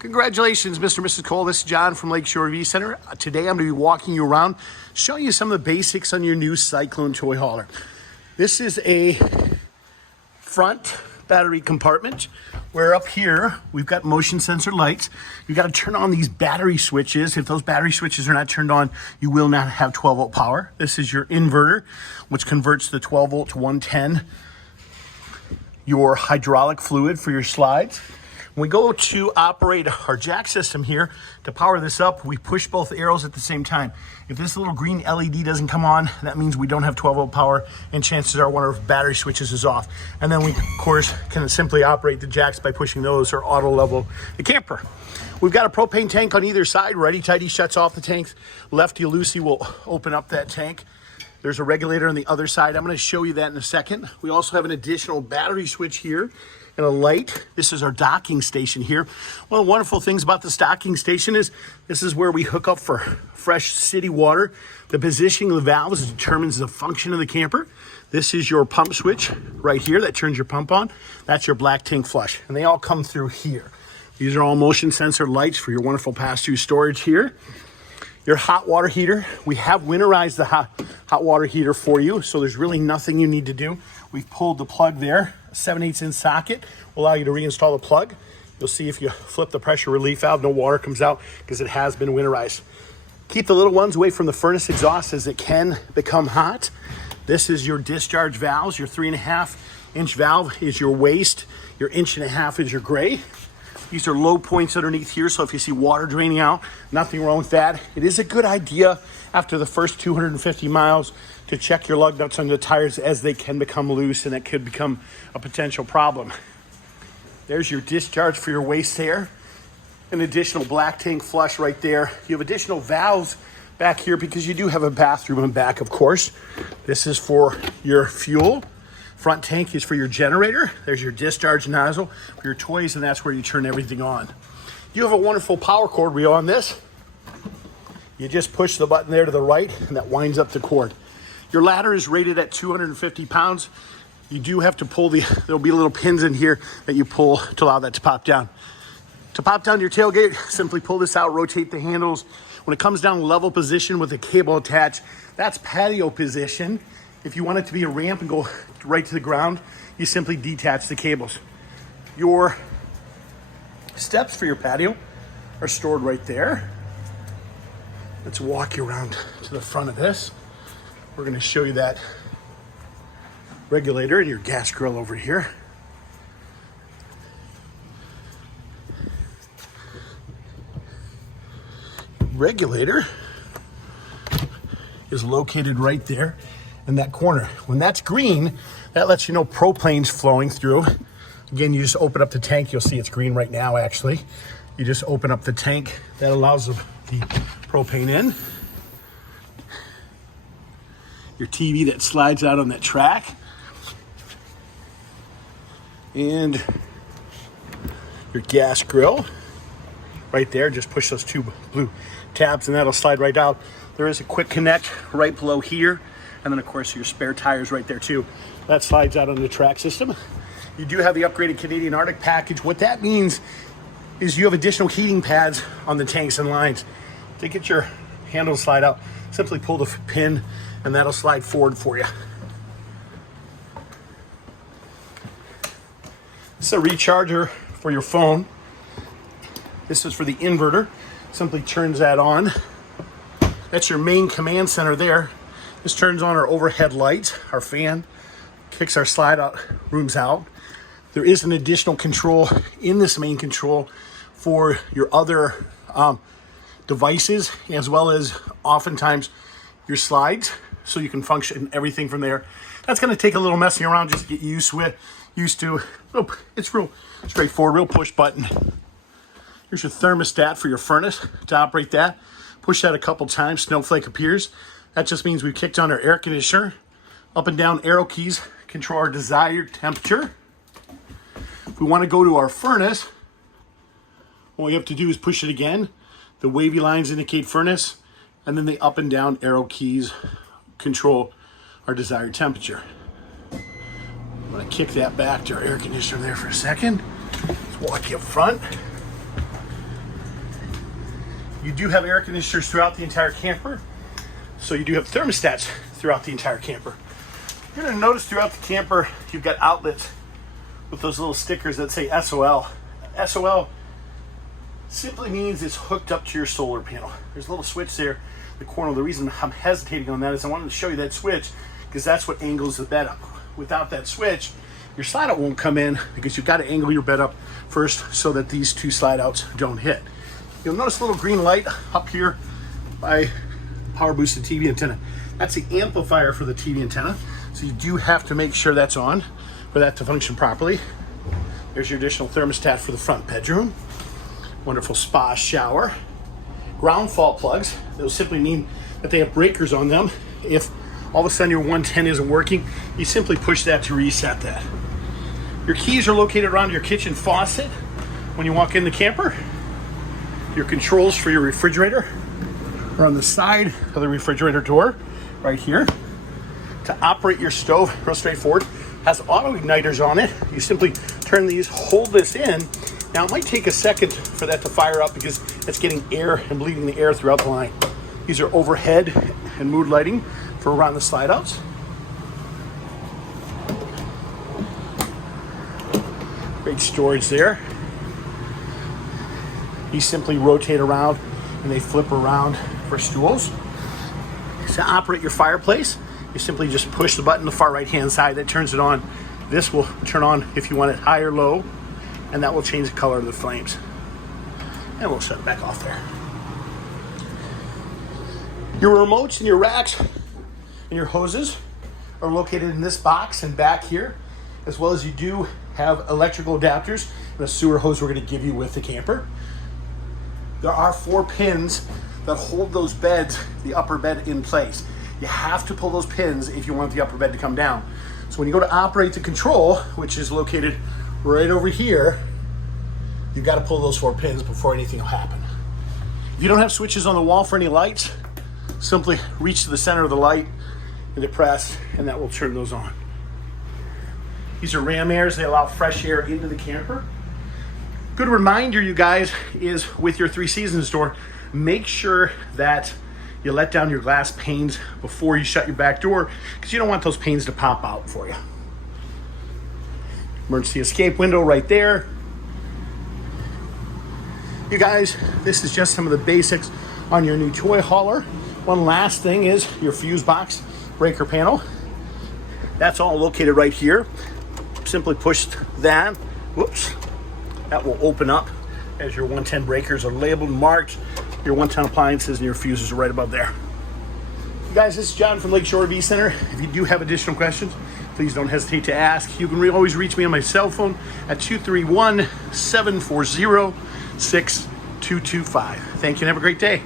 Congratulations, Mr. and Mrs. Cole. This is John from Lakeshore RV Center. Today I'm going to be walking you around, showing you some of the basics on your new Cyclone toy hauler. This is a front battery compartment where up here we've got motion sensor lights. You've got to turn on these battery switches. If those battery switches are not turned on, you will not have 12 volt power. This is your inverter, which converts the 12 volt to 110. Your hydraulic fluid for your slides. When we go to operate our jack system here, to power this up, we push both arrows at the same time. If this little green LED doesn't come on, that means we don't have 12 volt power, and chances are one of our battery switches is off. And then we, of course, can simply operate the jacks by pushing those or auto level the camper. We've got a propane tank on either side. Righty-tighty shuts off the tanks. Lefty-loosey will open up that tank. There's a regulator on the other side. I'm going to show you that in a second. We also have an additional battery switch here and a light. This is our docking station here. One of the wonderful things about this docking station is this is where we hook up for fresh city water. The positioning of the valves determines the function of the camper. This is your pump switch right here that turns your pump on. That's your black tank flush, and they all come through here. These are all motion sensor lights for your wonderful pass-through storage here. Your hot water heater, we have winterized the hot water heater for you, so there's really nothing you need to do. We've pulled the plug there. A 7/8 inch socket will allow you to reinstall the plug. You'll see if you flip the pressure relief valve, no water comes out because it has been winterized. Keep the little ones away from the furnace exhaust as it can become hot. This is your discharge valves. Your 3.5 inch valve is your waste. Your 1.5 inch is your gray. These are low points underneath here, so if you see water draining out, nothing wrong with that. It is a good idea after the first 250 miles to check your lug nuts on the tires as they can become loose, and that could become a potential problem. There's your discharge for your waste air. An additional black tank flush right there. You have additional valves back here because you do have a bathroom in back, of course. This is for your fuel. Front tank is for your generator. There's your discharge nozzle for your toys, and that's where you turn everything on. You have a wonderful power cord wheel on this. You just push the button there to the right, and that winds up the cord. Your ladder is rated at 250 pounds. You do have to pull there'll be little pins in here that you pull to allow that to pop down. To pop down your tailgate, simply pull this out, rotate the handles. When it comes down level position with a cable attached, that's patio position. If you want it to be a ramp and go right to the ground, you simply detach the cables. Your steps for your patio are stored right there. Let's walk you around to the front of this. We're going to show you that regulator and your gas grill over here. Regulator is located right there in that corner. When that's green, that lets you know propane's flowing through. Again, you just open up the tank. You'll see it's green right now, actually. You just open up the tank. That allows the propane in. Your TV that slides out on that track. And your gas grill right there. Just push those two blue tabs and that'll slide right out. There is a quick connect right below here. And then, of course, your spare tires right there, too. That slides out on the track system. You do have the upgraded Canadian Arctic package. What that means is you have additional heating pads on the tanks and lines. To get your handle to slide out, simply pull the pin, and that'll slide forward for you. This is a recharger for your phone. This is for the inverter. Simply turns that on. That's your main command center there. This turns on our overhead lights, our fan, kicks our slide out rooms out. There is an additional control in this main control for your other devices, as well as oftentimes your slides, so you can function everything from there. That's going to take a little messing around just to get used to. Oh, it's real straightforward, real push button. Here's your thermostat for your furnace. To operate that, push that a couple times, snowflake appears. That just means we've kicked on our air conditioner. Up and down arrow keys control our desired temperature. If we want to go to our furnace, what we have to do is push it again. The wavy lines indicate furnace, and then the up and down arrow keys control our desired temperature. I'm going to kick that back to our air conditioner there for a second. Let's walk you up front. You do have air conditioners throughout the entire camper. So you do have thermostats throughout the entire camper. You're gonna notice throughout the camper, you've got outlets with those little stickers that say SOL. SOL simply means it's hooked up to your solar panel. There's a little switch there in the corner. The reason I'm hesitating on that is I wanted to show you that switch because that's what angles the bed up. Without that switch, your slide out won't come in because you've got to angle your bed up first so that these two slide outs don't hit. You'll notice a little green light up here by power boosted TV antenna. That's the amplifier for the TV antenna. So you do have to make sure that's on for that to function properly. There's your additional thermostat for the front bedroom. Wonderful spa shower. Ground fault plugs. Those simply mean that they have breakers on them. If all of a sudden your 110 isn't working, you simply push that to reset that. Your keys are located around your kitchen faucet when you walk in the camper. Your controls for your refrigerator are on the side of the refrigerator door, right here. To operate your stove, real straightforward, has auto igniters on it. You simply turn these, hold this in. Now it might take a second for that to fire up because it's getting air and bleeding the air throughout the line. These are overhead and mood lighting for around the slide outs. Great storage there. You simply rotate around and they flip around for stools. To operate your fireplace, you simply just push the button on the far right hand side that turns it on. This will turn on if you want it high or low, and that will change the color of the flames. And we'll shut it back off there. Your remotes and your racks and your hoses are located in this box and back here, as well as you do have electrical adapters and a sewer hose we're going to give you with the camper. There are 4 pins that hold those beds, the upper bed, in place. You have to pull those pins if you want the upper bed to come down. So when you go to operate the control, which is located right over here, you've got to pull those 4 pins before anything will happen. If you don't have switches on the wall for any lights, simply reach to the center of the light and depress, and that will turn those on. These are ram airs. They allow fresh air into the camper. Good reminder, you guys, is with your 3 Seasons door, make sure that you let down your glass panes before you shut your back door because you don't want those panes to pop out for you. Emergency escape window right there. You guys, this is just some of the basics on your new toy hauler. One last thing is your fuse box breaker panel. That's all located right here. Simply push that. Whoops. That will open up as your 110 breakers are labeled and marked. Your 110 appliances and your fuses are right above there. You guys, this is John from Lakeshore RV Center. If you do have additional questions, please don't hesitate to ask. You can always reach me on my cell phone at 231-740-6225. Thank you and have a great day.